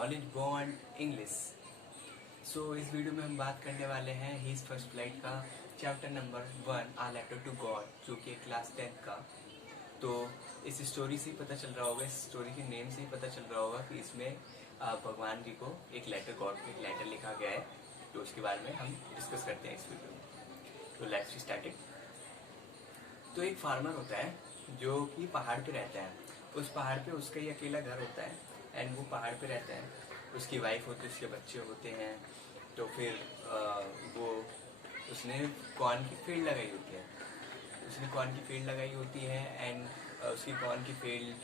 Knowledge bond English. सो इस video में हम बात करने वाले हैं हीज फर्स्ट फ्लाइट का chapter number 1 a letter to God, जो कि क्लास 10 का। तो इस स्टोरी से ही पता चल रहा होगा, इस स्टोरी के नेम से ही पता चल रहा होगा कि इसमें भगवान जी को एक लेटर, गॉड को एक लेटर लिखा गया है। तो उसके बारे में हम डिस्कस करते हैं इस वीडियो में। तो लेट्स स्टार्ट इट। तो एक फार्मर होता है जो कि पहाड़ पे रहता है। उस पहाड़ पे उसका ही अकेला घर होता है एंड वो पहाड़ पे रहता है। उसकी वाइफ होती है, उसके बच्चे होते हैं। तो फिर वो उसने कॉर्न की फील्ड लगाई होती है। उसने कॉर्न की फील्ड लगाई होती है एंड उसकी कॉर्न की फील्ड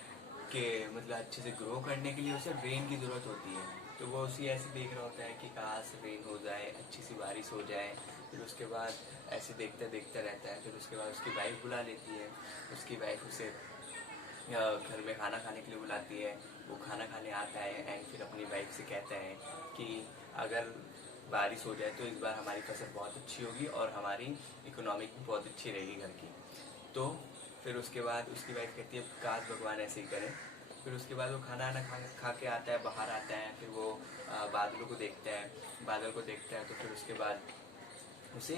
के मतलब अच्छे से ग्रो करने के लिए उसे रेन की ज़रूरत होती है। तो वो उसी ऐसे देख रहा होता है कि काश रेन हो जाए, अच्छी सी बारिश हो जाए। फिर उसके बाद ऐसे देखता देखता रहता है। फिर उसके बाद उसकी वाइफ बुला लेती है। उसकी वाइफ उसे घर में खाना खाने के लिए बुलाती है। वो खाना खाने आता है एंड फिर अपनी वाइफ से कहता है कि अगर बारिश हो जाए तो इस बार हमारी फसल बहुत अच्छी होगी और हमारी इकोनॉमिक भी बहुत अच्छी रहेगी घर की। तो फिर उसके बाद उसकी वाइफ कहती है काश भगवान ऐसे ही करें। फिर उसके बाद वो खाना खा के आता है, बाहर आता है। फिर वो बादलों को देखता है। बादल को देखता है तो फिर उसके बाद उसे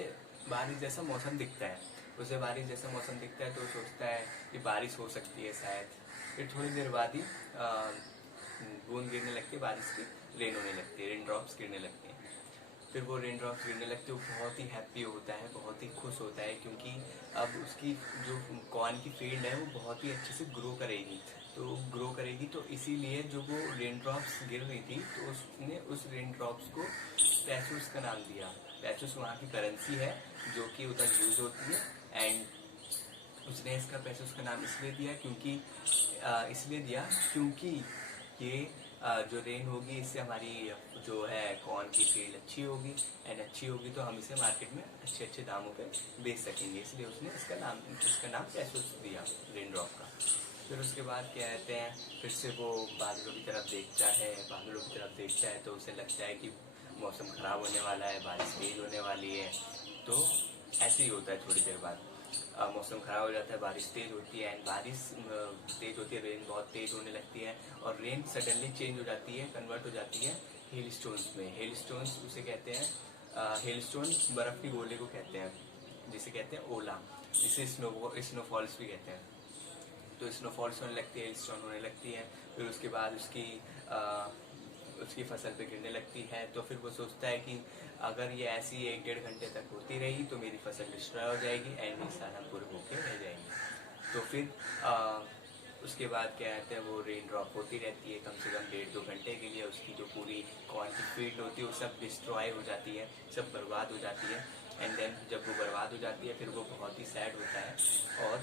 बारिश जैसा मौसम दिखता है। उसे बारिश जैसा मौसम दिखता है तो वो सोचता है कि बारिश हो सकती है शायद। फिर थोड़ी देर बाद ही बूंद गिरने लगती है बारिश की, रेन होने लगती है, रेन ड्रॉप्स गिरने लगती हैं। फिर वो रेन ड्रॉप्स गिरने लगते हैं। वो बहुत ही हैप्पी होता है, बहुत ही खुश होता है, क्योंकि अब उसकी जो कॉर्न की फील्ड है वो बहुत ही अच्छे से ग्रो करेगी। तो ग्रो करेगी तो इसीलिए जो वो रेन ड्रॉप्स गिर रही थी तो उसने उस रेन ड्रॉप्स को पैसोस का नाम दिया। पैसोस वहाँ की करेंसी है जो कि उधर यूज होती है एंड उसने इसका पैसोस का नाम इसलिए दिया क्योंकि ये जो रेन होगी इससे हमारी जो है कॉर्न की फील्ड अच्छी होगी एंड अच्छी होगी तो हम इसे मार्केट में अच्छे अच्छे दामों पे बेच सकेंगे। इसलिए उसने इसका नाम पैसोस दिया रेन ड्रॉप का। फिर उसके बाद क्या कहते हैं, फिर से वो बादलों की तरफ देखता है तो उसे लगता है कि मौसम खराब होने वाला है, बारिश तेज होने वाली है। तो ऐसे ही होता है। थोड़ी देर बाद मौसम खराब हो जाता है, बारिश तेज होती है एंड बारिश तेज होती है, रेन बहुत तेज होने लगती है और रेन सडनली चेंज हो जाती है, कन्वर्ट हो जाती है हेल स्टोन्स में। हेल स्टोन्स उसे कहते हैं, हेल स्टोन बर्फ की गोले को कहते हैं, जिसे कहते हैं ओला, जिसे स्नोफॉल्स भी कहते हैं। तो स्नोफॉल्स होने लगती है, स्टोन होने लगती है। फिर उसके बाद उसकी फसल पे गिरने लगती है। तो फिर वो सोचता है कि अगर ये ऐसी 1-1.5 घंटे तक होती रही तो मेरी फसल डिस्ट्रॉय हो जाएगी एंड इस साल हम पूरे भूखे रह जाएंगे। तो फिर उसके बाद क्या कहते हैं, वो रेन ड्रॉप होती रहती है कम से कम 1.5-2 घंटे के लिए। उसकी जो पूरी कॉर्न की फील्ड होती है वो सब डिस्ट्रॉय हो जाती है, सब बर्बाद हो जाती है। एंड देन जब वो बर्बाद हो जाती है फिर वो बहुत ही सैड होता है और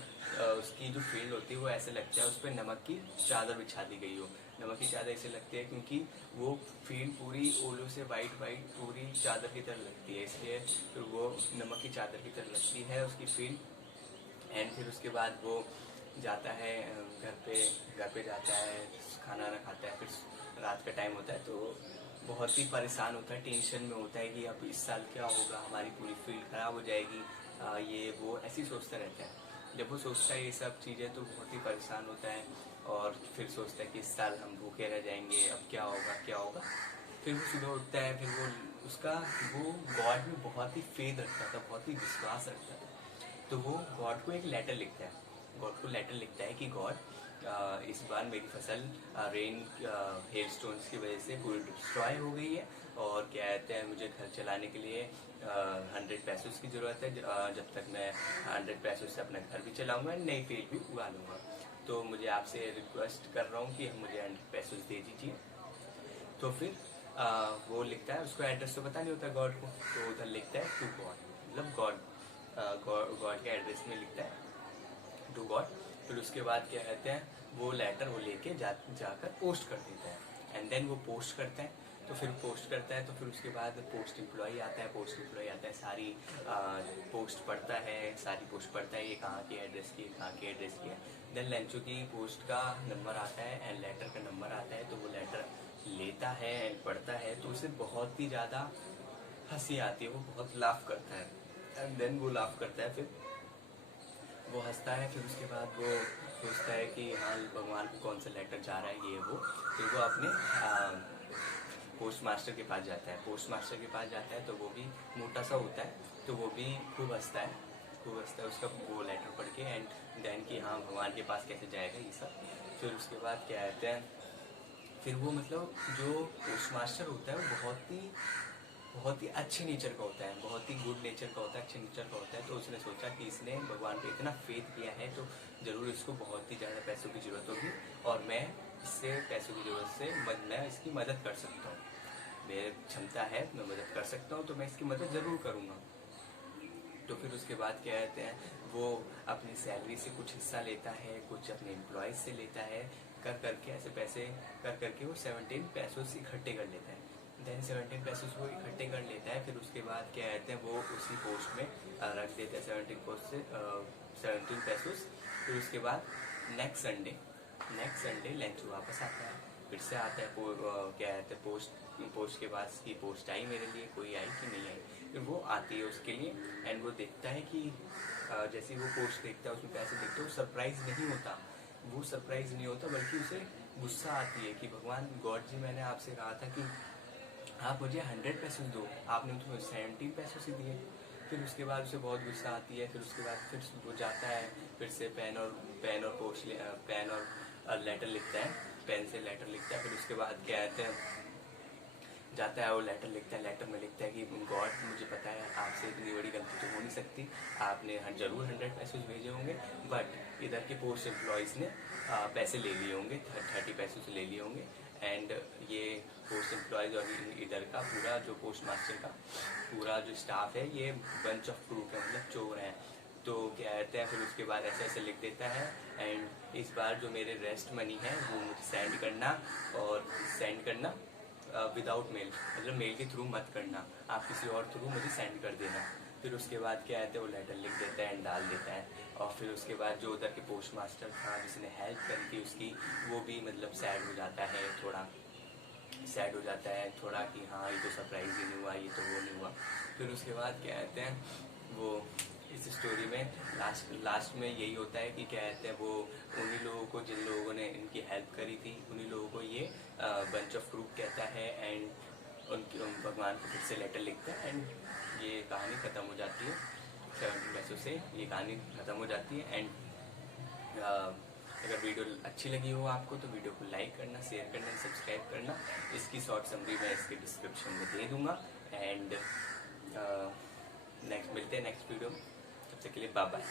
उसकी जो फील्ड होती है वो ऐसे लगता है उस पर नमक की चादर बिछा दी गई हो। नमक की चादर ऐसे लगती है क्योंकि वो फील्ड पूरी ओलों से वाइट पूरी चादर की तरह लगती है, इसलिए फिर वो नमक की चादर की तरह लगती है उसकी फील्ड। एंड फिर उसके बाद वो जाता है घर पे जाता है, खाना ना खाता है। फिर रात का टाइम होता है तो बहुत ही परेशान होता है, टेंशन में होता है कि अब इस साल क्या होगा, हमारी पूरी फील्ड खराब हो जाएगी, ये वो ऐसे ही सोचता रहता है। जब वो सोचता है ये सब चीज़ें तो बहुत ही परेशान होता है और फिर सोचता है कि इस साल हम भूखे रह जाएंगे, अब क्या होगा। फिर वो सुबह उठता है। फिर वो गॉड में बहुत ही फेथ रखता था, बहुत ही विश्वास रखता था। तो वो गॉड को एक लेटर लिखता है। गॉड को लेटर लिखता है कि गॉड, इस बार मेरी फसल रेन हेल स्टोन्स की वजह से पूरी डिस्ट्रॉय हो गई है और क्या कहते हैं मुझे घर चलाने के लिए 100 पैसों की ज़रूरत है। जब तक मैं 100 पैसों से अपना घर भी चलाऊंगा, नई फील्ड भी उगा लूँगा। तो मुझे आपसे रिक्वेस्ट कर रहा हूँ कि मुझे 100 पैसों दे दीजिए। तो फिर वो लिखता है, उसको एड्रेस तो पता नहीं होता गॉड को, तो उधर लिखता है टू गॉड, मतलब गॉड के एड्रेस में लिखता है टू गॉड। फिर उसके बाद क्या कहते हैं, वो लेटर वो लेके जाकर पोस्ट कर देता है एंड देन वो पोस्ट करता है। तो फिर पोस्ट करता है तो फिर उसके बाद पोस्ट एम्प्लॉई आता है, सारी पोस्ट पढ़ता है, ये कहाँ की एड्रेस की है। देन लंचो की पोस्ट का नंबर आता है एंड लेटर का नंबर आता है। तो वो लेटर लेता है एंड पढ़ता है तो उसे बहुत ही ज़्यादा हंसी आती है, वो बहुत लाफ करता है एंड देन वो लाफ करता है। फिर वो हंसता है। फिर उसके बाद वो सोचता है कि हाँ भगवान को कौन सा लेटर जा रहा है, ये वो। फिर वो अपने पोस्ट मास्टर के पास जाता है। पोस्ट मास्टर के पास जाता है तो वो भी मोटा सा होता है, तो वो भी खूब हंसता है उसका वो लेटर पढ़ के, एंड देन कि हाँ भगवान के पास कैसे जाएगा ये सब। फिर उसके बाद क्या कहते हैं, फिर वो मतलब जो पोस्ट मास्टर होता है वो बहुत ही अच्छे नेचर का होता है, बहुत ही गुड नेचर का होता है, अच्छे नेचर का होता है। तो उसने सोचा कि इसने भगवान पे इतना फेथ किया है तो ज़रूर इसको बहुत ही ज़्यादा पैसों की ज़रूरत होगी, और मैं इससे पैसों की ज़रूरत से मैं इसकी मदद कर सकता हूँ, मेरी क्षमता है, मैं मदद कर सकता हूँ, तो मैं इसकी मदद ज़रूर करूँगा। तो फिर उसके बाद क्या कहते हैं, वो अपनी सैलरी से कुछ हिस्सा लेता है, कुछ अपने एम्प्लॉयज़ से लेता है, कर करके ऐसे पैसे कर करके वो 17 पैसों इकट्ठे कर लेता है। देन 17 पैसों वो इकट्ठे कर लेता है। फिर उसके बाद क्या कहते हैं, वो उसी पोस्ट में रख देता है, 17 पोस्ट से 17 पैसों। फिर उसके बाद नेक्स्ट संडे लंच वापस आता है, फिर से आता है। क्या कहते हैं, पोस्ट के पास की पोस्ट आई मेरे लिए, कोई आई कि नहीं आई। फिर वो आती है उसके लिए, एंड वो देखता है कि जैसे ही वो पोस्ट देखता है उसमें पैसे देखते हो, सरप्राइज नहीं होता, वो सरप्राइज नहीं होता, बल्कि उसे गुस्सा आती है कि भगवान गॉड जी, मैंने आपसे कहा था कि आप मुझे 100 पैसे दो, आपने मुझे 17 पैसों से दिए। फिर उसके बाद उसे बहुत गुस्सा आती है। फिर उसके बाद फिर वो जाता है, फिर से पेन और लेटर लिखता है, पेन से लेटर लिखता है। फिर उसके बाद क्या कहते हैं, जाता है, वो लेटर लिखता है, लेटर में लिखता है कि गॉड मुझे पता है आपसे इतनी बड़ी गलती तो हो नहीं सकती, आपने ज़रूर 100 पैसे भेजे होंगे, बट इधर के पोस्ट एम्प्लॉयज़ ने पैसे ले लिए होंगे, 30 पैसों से ले लिए होंगे, एंड ये पोस्ट एम्प्लॉयज़ और इधर का पूरा जो पोस्ट मास्टर का पूरा जो स्टाफ है, ये बंच ऑफ क्रूक है, मतलब चोर हैं। तो क्या कहते हैं, फिर उसके बाद ऐसे ऐसे लिख देता है, एंड इस बार जो मेरे रेस्ट मनी है वो मुझे सेंड करना विदाउट मेल, मतलब मेल के थ्रू मत करना, आप किसी और थ्रू मुझे सेंड कर देना। फिर उसके बाद क्या कहते हैं, वो लेटर लिख देता है एंड डाल देता है। और फिर उसके बाद जो उधर के पोस्ट मास्टर था जिसने हेल्प करी थी उसकी, वो भी मतलब सैड हो जाता है थोड़ा कि हाँ ये तो सरप्राइज ही नहीं हुआ, ये तो वो नहीं हुआ। फिर उसके बाद क्या कहते हैं, वो इस स्टोरी में लास्ट में यही होता है कि क्या कहते हैं, वो उन्हीं लोगों को, जिन लोगों ने इनकी हेल्प करी थी, उन्हीं लोगों को ये बंच ऑफ फ्रूट कहता है, एंड उनकी भगवान को फिर से लेटर लिखता है, एंड ये कहानी ख़त्म हो जाती है। 17 पैसों से ये कहानी ख़त्म हो जाती है। एंड अगर वीडियो अच्छी लगी हो आपको तो वीडियो को लाइक करना, शेयर करना, सब्सक्राइब करना। इसकी शॉर्ट समरी मैं इसके डिस्क्रिप्शन में दे दूँगा। एंड नेक्स्ट मिलते हैं नेक्स्ट वीडियो में, तब तक के लिए बाय बाय।